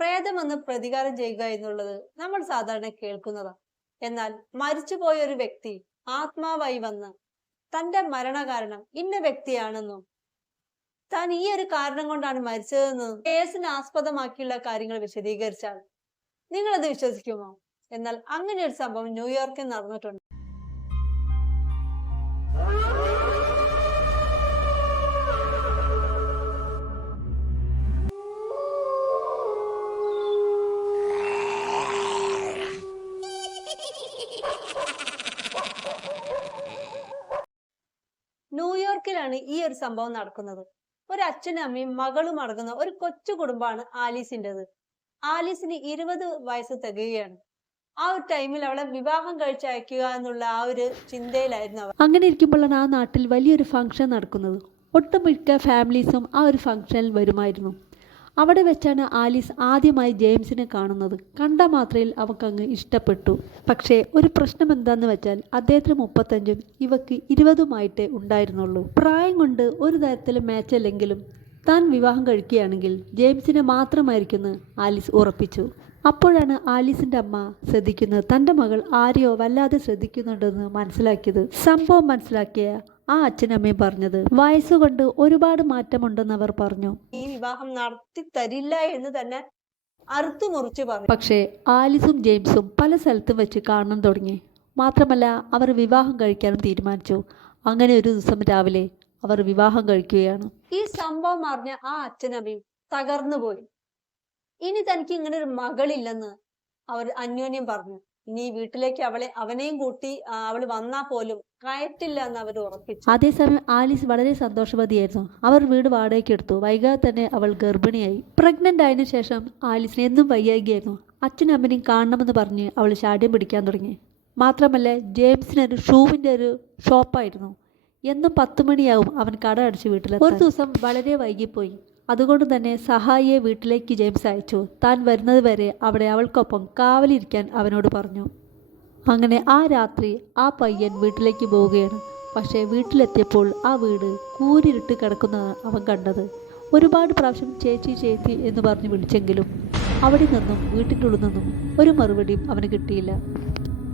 പ്രേതമെന്ന് പ്രതികാരം ചെയ്യുക എന്നുള്ളത് നമ്മൾ സാധാരണ കേൾക്കുന്നതാണ് എന്നാൽ മരിച്ചുപോയ ഒരു വ്യക്തി ആത്മാവായി വന്ന് തന്റെ മരണകാരണം ഇന്ന വ്യക്തിയാണെന്നും? താൻ ഈ ഒരു കാരണം കൊണ്ടാണ് മരിച്ചതെന്നും കേസിന് ആസ്പദമാക്കിയുള്ള കാര്യങ്ങൾ വിശദീകരിച്ചാൽ നിങ്ങൾ അത് വിശ്വസിക്കുമോ? എന്നാൽ അങ്ങനെ ഒരു സംഭവം ന്യൂയോർക്കിൽ നടന്നിട്ടുണ്ട്. ന്യൂയോർക്കിലാണ് ഈ ഒരു സംഭവം നടക്കുന്നത്. ഒരു അച്ഛനും അമ്മയും മകളും അടങ്ങുന്ന ഒരു കൊച്ചു കുടുംബമാണ് ആലീസിന്റെത്. ആലീസിന് ഇരുപത് വയസ്സ് തികയുകയാണ്. ആ ഒരു ടൈമിൽ അവളെ വിവാഹം കഴിച്ചയക്കുക എന്നുള്ള ആ ഒരു ചിന്തയിലായിരുന്നു അവർ അങ്ങനെ ഇരിക്കുമ്പോഴാണ് ആ നാട്ടിൽ വലിയൊരു ഫംഗ്ഷൻ നടക്കുന്നത്. ഒട്ടുമിക്ക ഫാമിലീസും ആ ഒരു ഫംഗ്ഷനിൽ വരുമായിരുന്നു. അവിടെ വെച്ചാണ് ആലീസ് ആദ്യമായി ജെയിംസിനെ കാണുന്നത്. കണ്ട മാത്രയിൽ അവക്കങ്ങ് ഇഷ്ടപ്പെട്ടു. പക്ഷേ ഒരു പ്രശ്നം എന്താന്ന് വെച്ചാൽ അദ്ദേഹത്തിന് മുപ്പത്തഞ്ചും ഇവക്ക് ഇരുപതുമായിട്ടേ ഉണ്ടായിരുന്നുള്ളൂ. പ്രായം കൊണ്ട് ഒരു തരത്തിലും മാച്ചല്ലെങ്കിലും താൻ വിവാഹം കഴിക്കുകയാണെങ്കിൽ ജെയിംസിനെ മാത്രമായിരിക്കുമെന്ന് ആലീസ് ഉറപ്പിച്ചു. അപ്പോഴാണ് ആലീസിന്റെ അമ്മ ശ്രദ്ധിക്കുന്നത്. തന്റെ മകൾ ആരെയോ വല്ലാതെ ശ്രദ്ധിക്കുന്നുണ്ടെന്ന് മനസ്സിലാക്കിയത്. സംഭവം മനസ്സിലാക്കിയ ആ അച്ഛനമ്മയും പറഞ്ഞത്. വയസ്സുകൊണ്ട് ഒരുപാട് മാറ്റമുണ്ടെന്ന് അവർ പറഞ്ഞു. ഈ വിവാഹം നടത്തി തരില്ല എന്ന് തന്നെ അറുത്തു മുറിച്ച് പറഞ്ഞു. പക്ഷേ ആലിസും ജെയിംസും പല സ്ഥലത്തും വെച്ച് കാണാൻ തുടങ്ങി. മാത്രമല്ല അവർ വിവാഹം കഴിക്കാനും തീരുമാനിച്ചു. അങ്ങനെ ഒരു ദിവസം രാവിലെ അവർ വിവാഹം കഴിക്കുകയാണ്. ഈ സംഭവം അറിഞ്ഞ ആ അച്ഛനമ്മയും തകർന്നുപോയി. ഇനി തനിക്ക് ഇങ്ങനെ ഒരു മകളില്ലെന്ന് അവർ അന്യോന്യം പറഞ്ഞു. ഇനി വീട്ടിലേക്ക് അവളെ അവനെയും കൂട്ടി അവൾ വന്നാ പോലും കയറ്റില്ല എന്ന് അവർ ഉറപ്പിച്ചു. അതേസമയം ആലീസ് വളരെ സന്തോഷവതിയായിരുന്നു. അവർ വീട് വാടകയ്ക്ക് എടുത്തു. വൈകാതെ തന്നെ അവൾ ഗർഭിണിയായി. പ്രഗ്നന്റ് ആയതിനു ശേഷം ആലീസിന് എന്നും വയ്യായികയായിരുന്നു. അച്ഛനും അമ്മനെയും കാണണമെന്ന് പറഞ്ഞ് അവൾ ശാഠ്യം പിടിക്കാൻ തുടങ്ങി. മാത്രമല്ല ജെയിംസിന് ഒരു ഷൂവിന്റെ ഒരു ഷോപ്പായിരുന്നു. എന്നും പത്ത് മണിയാവും അവൻ കട അടിച്ച് വീട്ടിലെത്താൻ. ഒരു ദിവസം വളരെ വൈകിപ്പോയി. അതുകൊണ്ട് തന്നെ സഹായിയെ വീട്ടിലേക്ക് ജെയിംസ് അയച്ചു. താൻ വരുന്നതുവരെ അവിടെ അവൾക്കൊപ്പം കാവലിരിക്കാൻ അവനോട് പറഞ്ഞു. അങ്ങനെ ആ രാത്രി ആ പയ്യൻ വീട്ടിലേക്ക് പോവുകയാണ്. പക്ഷേ വീട്ടിലെത്തിയപ്പോൾ ആ വീട് കൂരിരുട്ട് കിടക്കുന്നതാണ് അവൻ കണ്ടത്. ഒരുപാട് പ്രാവശ്യം ചേച്ചി ചേച്ചി എന്ന് പറഞ്ഞ് വിളിച്ചെങ്കിലും അവിടെ നിന്നും വീട്ടിന്റെ ഉള്ളിൽ നിന്നും ഒരു മറുപടിയും അവന് കിട്ടിയില്ല.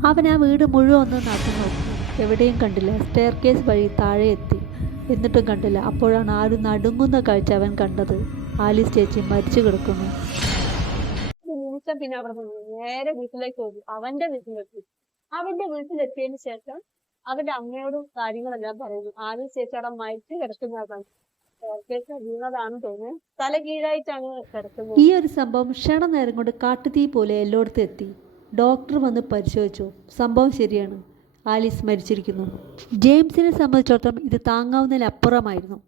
അവൻ ആ വീട് മുഴുവൻ ഒന്ന് നടന്നു നോക്കി എവിടെയും കണ്ടില്ല. സ്റ്റെയർ കേസ് വഴി താഴെ എത്തി. എന്നിട്ടും കണ്ടില്ല. അപ്പോഴാണ് ആരും നടുങ്ങുന്ന കാഴ്ച അവൻ കണ്ടത്. ആലീസ് ചേച്ചി മരിച്ചു കിടക്കുന്നു. പിന്നെ അവിടെ നേരെ വീട്ടിലേക്ക് പോയി അവന്റെ വീട്ടിലെത്തി അവന്റെ വീട്ടിലെത്തിയതിന് ശേഷം അവന്റെ അമ്മയോടും കാര്യങ്ങളെല്ലാം പറയുന്നു. ആദ്യം ചേച്ചി അവിടെ മരിച്ചു കിടക്കുന്നതാണ്. ഈ ഒരു സംഭവം ക്ഷണനേരം കൊണ്ട് കാട്ടുതീ പോലെ എല്ലായിടത്തും എത്തി. ഡോക്ടർ വന്ന് പരിശോധിച്ചു. സംഭവം ശരിയാണ്. ആലീസ് മരിച്ചിരിക്കുന്നു. ജെയിംസിനെ സംബന്ധിച്ചിടത്തോളം ഇത് താങ്ങാവുന്നതിലപ്പുറമായിരുന്നു.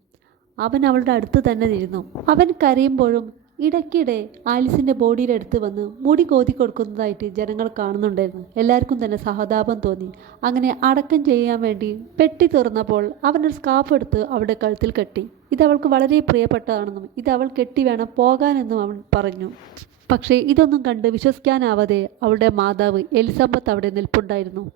അവൻ അവളുടെ അടുത്ത് തന്നെ ഇരുന്നു അവൻ കരയുമ്പോഴും ഇടയ്ക്കിടെ ആലിസിന്റെ ബോഡിയുടെ അടുത്ത് വന്ന് മുടി കോതി കൊടുക്കുന്നതായിട്ട് ജനങ്ങൾ കാണുന്നുണ്ടായിരുന്നു. എല്ലാവർക്കും തന്നെ സഹതാപം തോന്നി. അങ്ങനെ അടക്കം ചെയ്യാൻ വേണ്ടി പെട്ടി തുറന്നപ്പോൾ അവനൊരു സ്കാഫ് എടുത്ത് അവളുടെ കഴുത്തിൽ കെട്ടി. ഇത് അവൾക്ക് വളരെ പ്രിയപ്പെട്ടതാണെന്നും ഇത് അവൾ കെട്ടി വേണം പോകാനെന്നും അവൻ പറഞ്ഞു. പക്ഷേ ഇതൊന്നും കണ്ട് വിശ്വസിക്കാനാവാതെ അവളുടെ മാതാവ് എലിസബത്ത് അവിടെ നിൽപ്പുണ്ടായിരുന്നു.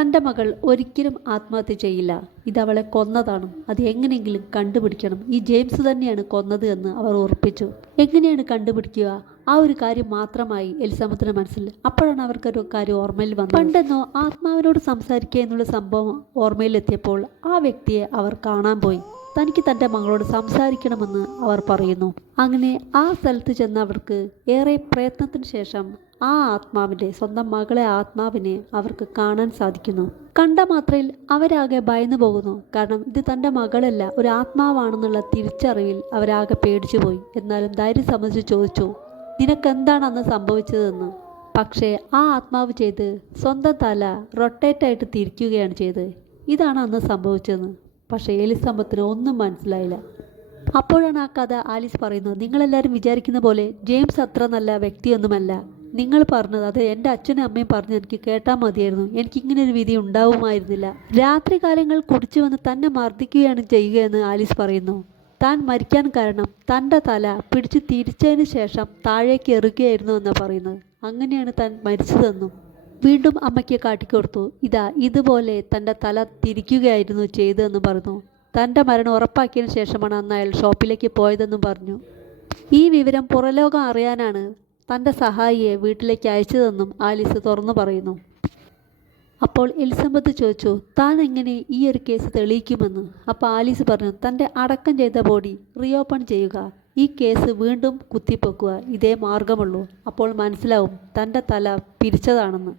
തന്റെ മകൾ ഒരിക്കലും ആത്മഹത്യ ചെയ്യില്ല. ഇതവളെ കൊന്നതാണ്. അത് എങ്ങനെയെങ്കിലും കണ്ടുപിടിക്കണം. ഈ ജെയിംസ് തന്നെയാണ് കൊന്നത് എന്ന് അവർ ഉറപ്പിച്ചു. എങ്ങനെയാണ് കണ്ടുപിടിക്കുക? ആ ഒരു കാര്യം മാത്രമായി എലിസബത്തിന് മനസ്സിൽ. അപ്പോഴാണ് അവർക്കൊരു കാര്യം ഓർമ്മയിൽ വന്നത്. പണ്ടെന്നോ ആത്മാവിനോട് സംസാരിക്കുക എന്നുള്ള സംഭവം ഓർമ്മയിലെത്തിയപ്പോൾ ആ വ്യക്തിയെ അവർ കാണാൻ പോയി. തനിക്ക് തന്റെ മകളോട് സംസാരിക്കണമെന്ന് അവർ പറയുന്നു. അങ്ങനെ ആ സ്ഥലത്ത് ചെന്ന അവർക്ക് ഏറെ പ്രയത്നത്തിന് ശേഷം ആ ആത്മാവിന്റെ സ്വന്തം മകളെ ആത്മാവിനെ അവർക്ക് കാണാൻ സാധിക്കുന്നു. കണ്ട മാത്രയിൽ അവരാകെ ഭയന്നു പോകുന്നു. കാരണം ഇത് തന്റെ മകളല്ല ഒരു ആത്മാവാണെന്നുള്ള തിരിച്ചറിവിൽ അവരാകെ പേടിച്ചു പോയി. എന്നാലും ധൈര്യം സംബന്ധിച്ച് ചോദിച്ചു നിനക്കെന്താണ് അന്ന് സംഭവിച്ചതെന്ന്? പക്ഷേ ആ ആത്മാവ് ചെയ്ത് സ്വന്തം തല റൊട്ടേറ്റായിട്ട് തിരിക്കുകയാണ് ചെയ്തത്. ഇതാണ് അന്ന് സംഭവിച്ചതെന്ന്. പക്ഷേ എലിസമ്പത്തിന് ഒന്നും മനസ്സിലായില്ല. അപ്പോഴാണ് ആ കഥ ആലിസ് പറയുന്നത്. നിങ്ങളെല്ലാവരും വിചാരിക്കുന്ന പോലെ ജെയിംസ് അത്ര നല്ല വ്യക്തിയൊന്നുമല്ല. നിങ്ങൾ പറഞ്ഞത് അത് എന്റെ അച്ഛനും അമ്മയും പറഞ്ഞ് എനിക്ക് കേട്ടാൽ മതിയായിരുന്നു. എനിക്ക് ഇങ്ങനെ ഒരു വിധി ഉണ്ടാവുമായിരുന്നില്ല. രാത്രി കാലങ്ങൾ കുടിച്ചു വന്ന് തന്നെ മർദ്ദിക്കുകയാണ് ചെയ്യുകയെന്ന് ആലീസ് പറയുന്നു. താൻ മരിക്കാൻ കാരണം തന്റെ തല പിടിച്ച് തിരിച്ചതിന് ശേഷം താഴേക്ക് എറുകയായിരുന്നു എന്നാണ് പറയുന്നത്. അങ്ങനെയാണ് താൻ മരിച്ചതെന്നും വീണ്ടും അമ്മയ്ക്ക് കാട്ടിക്കൊടുത്തു. ഇതാ ഇതുപോലെ തന്റെ തല തിരിക്കുകയായിരുന്നു ചെയ്തതെന്ന് പറഞ്ഞു തന്റെ മരണം ഉറപ്പാക്കിയതിന് ശേഷമാണ് അന്ന് അയാൾ ഷോപ്പിലേക്ക് പോയതെന്നും പറഞ്ഞു. ഈ വിവരം പുറലോകം അറിയാനാണ് തന്റെ സഹായിയെ വീട്ടിലേക്ക് അയച്ചതെന്നും ആലിസ് തുറന്നു പറയുന്നു. അപ്പോൾ എലിസബത്ത് ചോദിച്ചു താൻ എങ്ങനെ ഈ ഒരു കേസ് തെളിയിക്കുമെന്ന്? അപ്പോൾ ആലീസ് പറഞ്ഞു തന്റെ അടക്കം ചെയ്ത ബോഡി റീഓപ്പൺ ചെയ്യുക. ഈ കേസ് വീണ്ടും കുത്തിപ്പൊക്കുക. ഇതേ മാർഗമുള്ളൂ. അപ്പോൾ മനസ്സിലാവും തന്റെ തല പിരിച്ചതാണെന്ന്.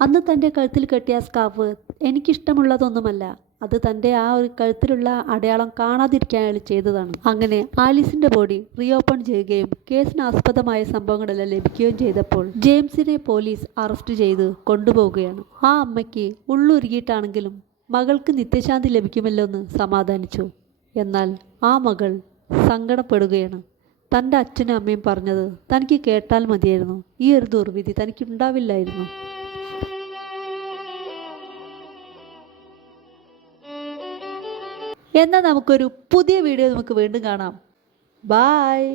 അന്ന് തന്റെ കഴുത്തിൽ കെട്ടിയ സ്കാർഫ് എനിക്കിഷ്ടമുള്ളതൊന്നുമല്ല. അത് തന്റെ ആ ഒരു കഴുത്തിലുള്ള അടയാളം കാണാതിരിക്കാൻ അയാൾ ചെയ്തതാണ്. അങ്ങനെ ആലീസിന്റെ ബോഡി റീഓപ്പൺ ചെയ്യുകയും കേസിന് ആസ്പദമായ സംഭവങ്ങളെല്ലാം ലഭിക്കുകയും ചെയ്തപ്പോൾ ജെയിംസിനെ പോലീസ് അറസ്റ്റ് ചെയ്ത് കൊണ്ടുപോവുകയാണ്. ആ അമ്മയ്ക്ക് ഉള്ളുരുകിയിട്ടാണെങ്കിലും മകൾക്ക് നിത്യശാന്തി ലഭിക്കുമല്ലോ എന്ന് സമാധാനിച്ചു. എന്നാൽ ആ മകൾ സങ്കടപ്പെടുകയാണ്. തന്റെ അച്ഛനും അമ്മയും പറഞ്ഞത് തനിക്ക് കേട്ടാൽ മതിയായിരുന്നു. ഈ ഒരു ദുർവിധി തനിക്കുണ്ടാവില്ലായിരുന്നു. എന്നാൽ നമുക്കൊരു പുതിയ വീഡിയോ നമുക്ക് വീണ്ടും കാണാം. ബായ്